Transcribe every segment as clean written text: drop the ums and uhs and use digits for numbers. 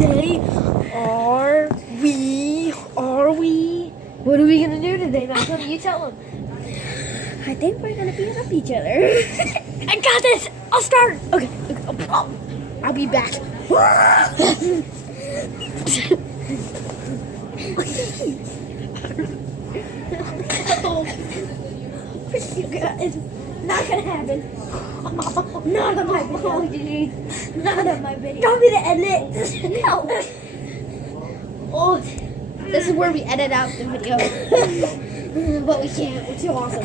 today are we? What are we gonna do today, Malcolm? You tell them. I think we're gonna beat up each other. I got this. I'll start. Okay. I'll be back. It's not gonna happen. Not on my video. Not on my video. Don't be the edit. No. Oh, this is where we edit out the video. But we can't. It's too awesome.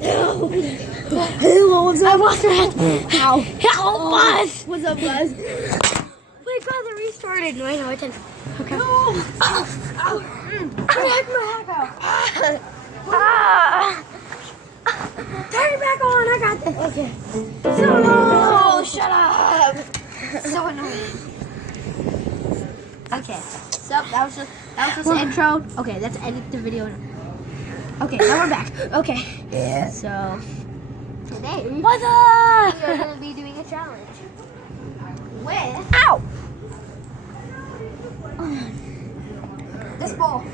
Hello, what's up? I lost your head. How? Help Buzz! What's up, Buzz? Wait, God, it restarted. No, I know. I didn't. Okay. No. Ow. My hack out. Turn it back on. I got this. Okay. So no. Shut up. So annoying. Okay. So that was just the intro. Okay, let's edit the video. Okay, now we're back. Okay. Yeah. So today What's up? we are going to be doing a challenge with Ow. this ball.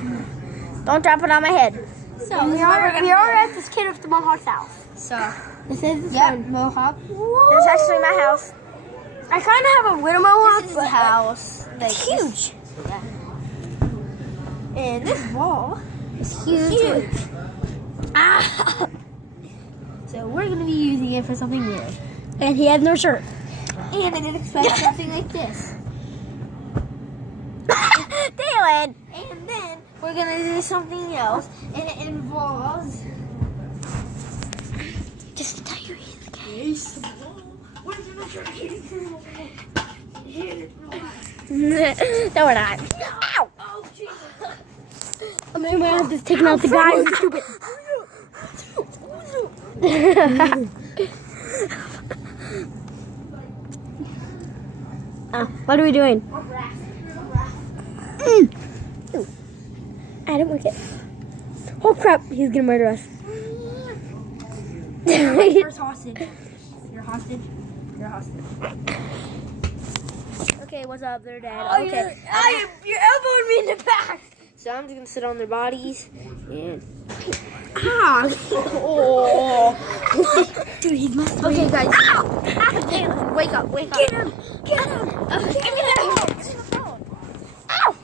Don't drop it on my head. So we are at this kid with the Mohawk's house. So This is Mohawk. This is actually my house. I kind of have a little Mohawk. This is his house. Like It's huge. Yeah. And this ball It's huge. Ah. So we're gonna be using it for something weird. And he has no shirt. And I didn't expect something like this. Dylan. And then we're gonna do something else, and it involves. Just to tell you he's gay. No, we're not. Ow. Oh Jesus! I'm gonna have this taken out the guy who's stupid. What are we doing? Ooh. I didn't work it. Oh crap, he's gonna murder us. First hostage. You're hostage. You're hostage. Okay, what's up there, Dad? Oh, Okay. you're elbowing me in the back. So I'm just gonna sit on their bodies and. Ah! Oh! Dude, he must be. Okay, guys. Ow! Dylan, wake up! Wake up! Get him! Get him! Get him! Ow!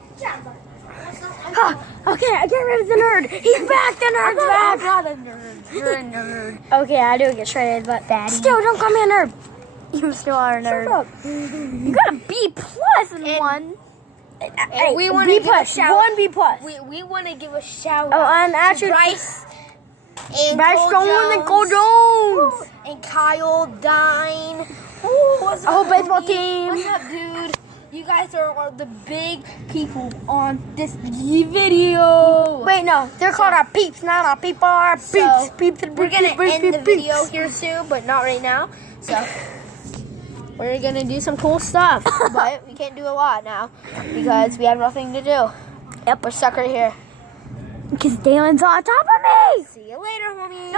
Okay, I get rid of the nerd. He's back. The nerd's I'm back. not a nerd. You're a nerd. Okay, I do get shredded, but Daddy. still, don't call me a nerd. You still are a nerd. Shut up. You got a B plus in And- one. And we want B to give a plus. shout. One B plus. We want to give a shout Oh, out and to actually, Bryce and Bryce Cole Jones and Cole Jones. and Kyle Dine. What's A whole up, baseball homie? team. What's up, dude? You guys are the big people on this video. Wait, no, they're called our peeps, not our people. Our peeps, So, peeps, We're gonna end the video here soon, but not right now. So we're gonna do some cool stuff, but we can't do a lot now because we have nothing to do. Yep, we're stuck right here. Because Dalen's on top of me. See you later, homie.